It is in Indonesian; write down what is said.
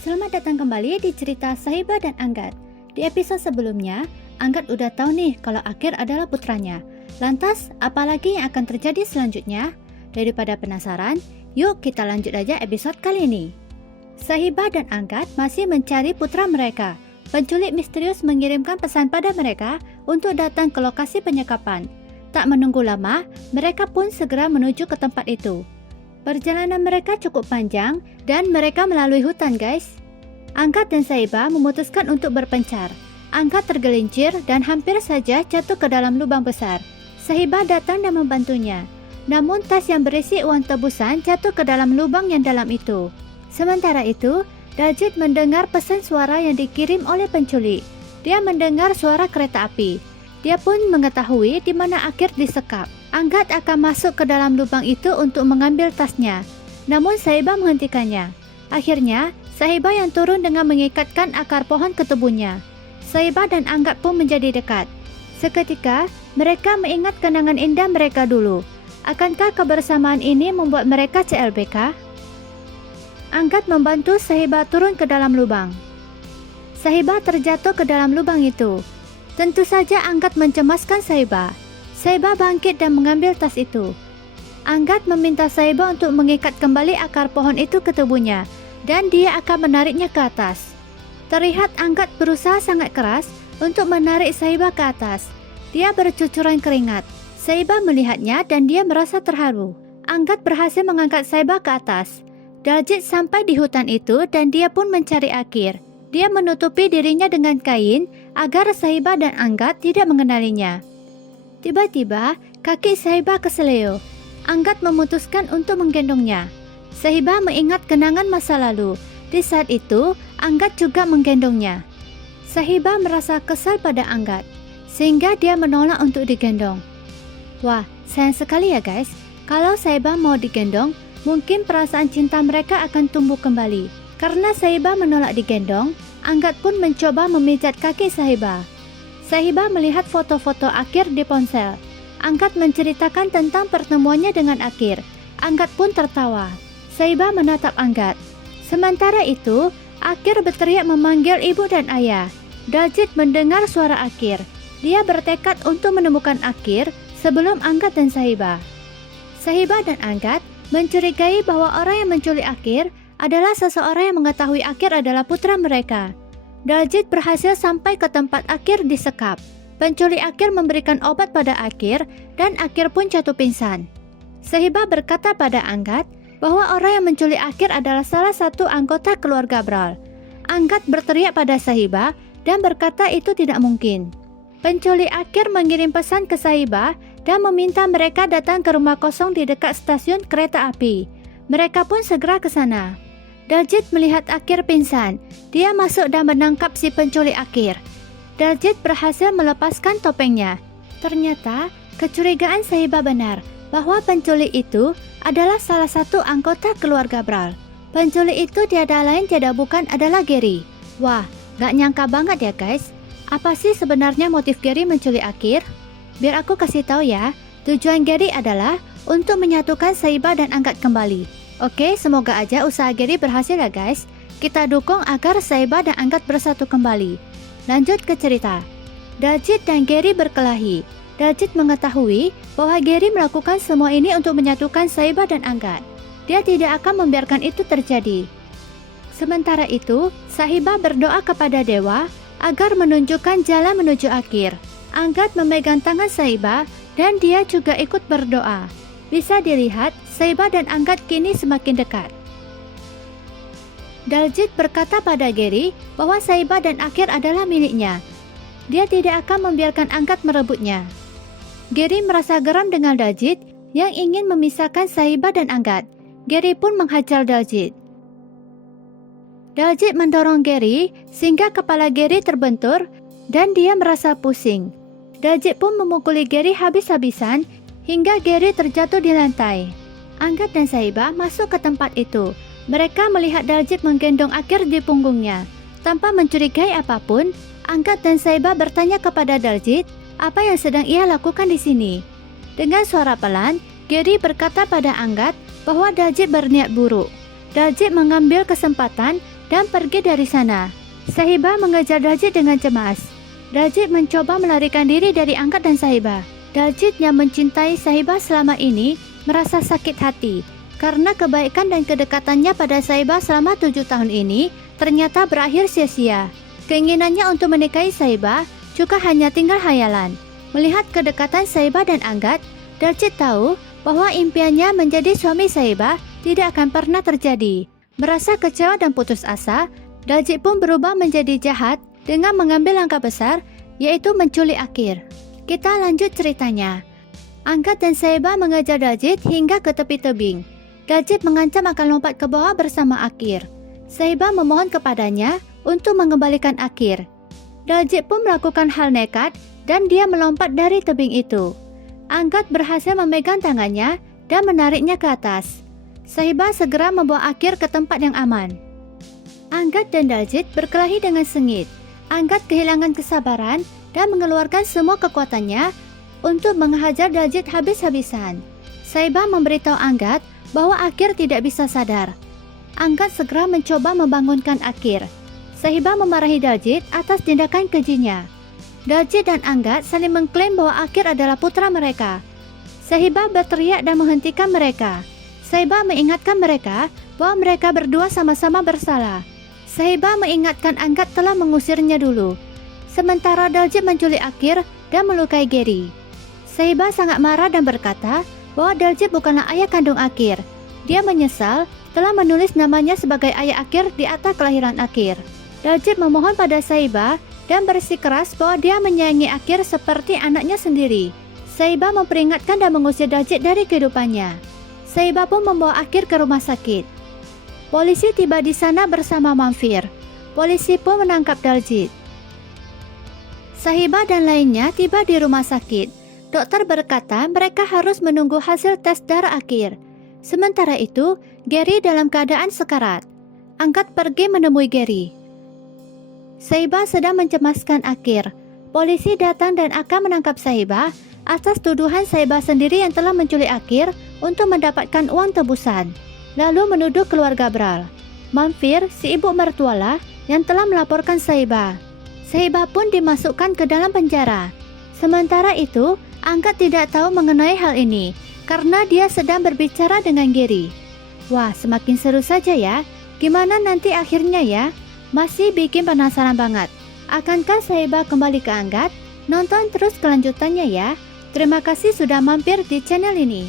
Selamat datang kembali di cerita Sahiba dan Anggat. Di episode sebelumnya, Anggat udah tahu nih kalau Akir adalah putranya. Lantas, apalagi yang akan terjadi selanjutnya? Daripada penasaran, yuk kita lanjut aja episode kali ini. Sahiba dan Anggat masih mencari putra mereka. Penculik misterius mengirimkan pesan pada mereka untuk datang ke lokasi penyekapan. Tak menunggu lama, mereka pun segera menuju ke tempat itu. Perjalanan mereka cukup panjang dan mereka melalui hutan, guys. Angkat dan Sahiba memutuskan untuk berpencar. Angkat tergelincir dan hampir saja jatuh ke dalam lubang besar. Sahiba datang dan membantunya. Namun tas yang berisi uang tebusan jatuh ke dalam lubang yang dalam itu. Sementara itu, Daljit mendengar pesan suara yang dikirim oleh penculik. Dia mendengar suara kereta api. Dia pun mengetahui di mana Akir disekap. Angkat akan masuk ke dalam lubang itu untuk mengambil tasnya. Namun Sahiba menghentikannya. Akhirnya, Sahiba yang turun dengan mengikatkan akar pohon ke tubuhnya. Sahiba dan Angkat pun menjadi dekat. Seketika, mereka mengingat kenangan indah mereka dulu. Akankah kebersamaan ini membuat mereka CLBK? Angkat membantu Sahiba turun ke dalam lubang. Sahiba terjatuh ke dalam lubang itu. Tentu saja Angkat mencemaskan Sahiba. Sahiba bangkit dan mengambil tas itu. Angkat meminta Sahiba untuk mengikat kembali akar pohon itu ke tubuhnya dan dia akan menariknya ke atas. Terlihat Angkat berusaha sangat keras untuk menarik Sahiba ke atas. Dia bercucuran keringat. Sahiba melihatnya dan dia merasa terharu. Angkat berhasil mengangkat Sahiba ke atas. Daljit sampai di hutan itu dan dia pun mencari Akir. Dia menutupi dirinya dengan kain agar Sahiba dan Angkat tidak mengenalinya. Tiba-tiba, kaki Sahiba keseleo. Angkat memutuskan untuk menggendongnya. Sahiba mengingat kenangan masa lalu. Di saat itu, Angkat juga menggendongnya. Sahiba merasa kesal pada Angkat, sehingga dia menolak untuk digendong. Wah, sayang sekali ya guys. Kalau Sahiba mau digendong, mungkin perasaan cinta mereka akan tumbuh kembali. Karena Sahiba menolak digendong, Angkat pun mencoba memijat kaki Sahiba. Sahiba melihat foto-foto Akir di ponsel. Angkat menceritakan tentang pertemuannya dengan Akir. Angkat pun tertawa. Sahiba menatap Angkat. Sementara itu, Akir berteriak memanggil ibu dan ayah. Daljit mendengar suara Akir. Dia bertekad untuk menemukan Akir sebelum Angkat dan Sahiba. Sahiba dan Angkat mencurigai bahwa orang yang menculik Akir adalah seseorang yang mengetahui Akir adalah putra mereka. Daljit berhasil sampai ke tempat Akir disekap. Penculik Akir memberikan obat pada Akir dan Akir pun jatuh pingsan. Sahiba berkata pada Angkat bahwa orang yang menculik Akir adalah salah satu anggota keluarga Brawl. Angkat berteriak pada Sahiba dan berkata itu tidak mungkin. Penculik Akir mengirim pesan ke Sahiba dan meminta mereka datang ke rumah kosong di dekat stasiun kereta api. Mereka pun segera ke sana. Daljit melihat Akir pingsan. Dia masuk dan menangkap si penculik Akir. Daljit berhasil melepaskan topengnya. Ternyata, kecurigaan Sahiba benar bahwa penculik itu adalah salah satu anggota keluarga Brawl. Penculik itu tiada lain tiada bukan adalah Gary. Wah, gak nyangka banget ya guys. Apa sih sebenarnya motif Gary menculik Akir? Biar aku kasih tahu ya. Tujuan Gary adalah untuk menyatukan Sahiba dan Angkat kembali. Oke, semoga aja usaha Gary berhasil ya guys. Kita dukung agar Sahiba dan Angkat bersatu kembali. Lanjut ke cerita. Daljit dan Gary berkelahi. Daljit mengetahui bahwa Gary melakukan semua ini untuk menyatukan Sahiba dan Angkat. Dia tidak akan membiarkan itu terjadi. Sementara itu, Sahiba berdoa kepada dewa agar menunjukkan jalan menuju Akir. Angkat memegang tangan Sahiba dan dia juga ikut berdoa. Bisa dilihat, Sahiba dan Angkat kini semakin dekat. Daljit berkata pada Gary bahwa Sahiba dan Akir adalah miliknya. Dia tidak akan membiarkan Angkat merebutnya. Gary merasa geram dengan Daljit yang ingin memisahkan Sahiba dan Angkat. Gary pun menghajar Daljit. Daljit mendorong Gary sehingga kepala Gary terbentur dan dia merasa pusing. Daljit pun memukuli Gary habis-habisan hingga Gary terjatuh di lantai. Angkat dan Sahiba masuk ke tempat itu. Mereka melihat Daljit menggendong Akir di punggungnya. Tanpa mencurigai apapun, Angkat dan Sahiba bertanya kepada Daljit apa yang sedang ia lakukan di sini. Dengan suara pelan, Gary berkata pada Angkat bahwa Daljit berniat buruk. Daljit mengambil kesempatan dan pergi dari sana. Sahiba mengejar Daljit dengan cemas. Daljit mencoba melarikan diri dari Angkat dan Sahiba. Daljit yang mencintai Sahiba selama ini merasa sakit hati karena kebaikan dan kedekatannya pada Sahiba selama 7 tahun ini ternyata berakhir sia-sia. Keinginannya untuk menikahi Sahiba juga hanya tinggal hayalan. Melihat kedekatan Sahiba dan Angkat, Daljit tahu bahwa impiannya menjadi suami Sahiba tidak akan pernah terjadi. Merasa kecewa dan putus asa, Daljit pun berubah menjadi jahat dengan mengambil langkah besar, yaitu menculik Akir. Kita lanjut ceritanya. Angkat dan Sahiba mengejar Daljit hingga ke tepi tebing. Daljit mengancam akan lompat ke bawah bersama Akir. Sahiba memohon kepadanya untuk mengembalikan Akir. Daljit pun melakukan hal nekat dan dia melompat dari tebing itu. Angkat berhasil memegang tangannya dan menariknya ke atas. Sahiba segera membawa Akir ke tempat yang aman. Angkat dan Daljit berkelahi dengan sengit. Angkat kehilangan kesabaran dan mengeluarkan semua kekuatannya untuk menghajar Daljit habis-habisan. Sahiba memberitahu Angkat bahwa Akir tidak bisa sadar. Angkat segera mencoba membangunkan Akir. Sahiba memarahi Daljit atas tindakan kejinya. Daljit dan Angkat saling mengklaim bahwa Akir adalah putra mereka. Sahiba berteriak dan menghentikan mereka. Sahiba mengingatkan mereka bahwa mereka berdua sama-sama bersalah. Sahiba mengingatkan Angkat telah mengusirnya dulu. Sementara Daljit menculik Akir dan melukai Gary. Sahiba sangat marah dan berkata bahwa Daljit bukanlah ayah kandung Akir. Dia menyesal telah menulis namanya sebagai ayah Akir di akta kelahiran Akir. Daljit memohon pada Sahiba dan bersikeras bahwa dia menyayangi Akir seperti anaknya sendiri. Sahiba memperingatkan dan mengusir Daljit dari kehidupannya. Sahiba pun membawa Akir ke rumah sakit. Polisi tiba di sana bersama Manfir. Polisi pun menangkap Daljit. Sahiba dan lainnya tiba di rumah sakit. Dokter berkata mereka harus menunggu hasil tes darah Akir. Sementara itu, Gary dalam keadaan sekarat. Angkat pergi menemui Gary. Sahiba sedang mencemaskan Akir. Polisi datang dan akan menangkap Sahiba atas tuduhan Sahiba sendiri yang telah menculik Akir untuk mendapatkan uang tebusan. Lalu menuduh keluarga Bral. Manfir, si ibu mertualah yang telah melaporkan Sahiba. Sahiba pun dimasukkan ke dalam penjara. Sementara itu, Angkat tidak tahu mengenai hal ini karena dia sedang berbicara dengan Gary. Wah, semakin seru saja ya. Gimana nanti akhirnya ya? Masih bikin penasaran banget. Akankah Sahiba kembali ke Angkat? Nonton terus kelanjutannya ya. Terima kasih sudah mampir di channel ini.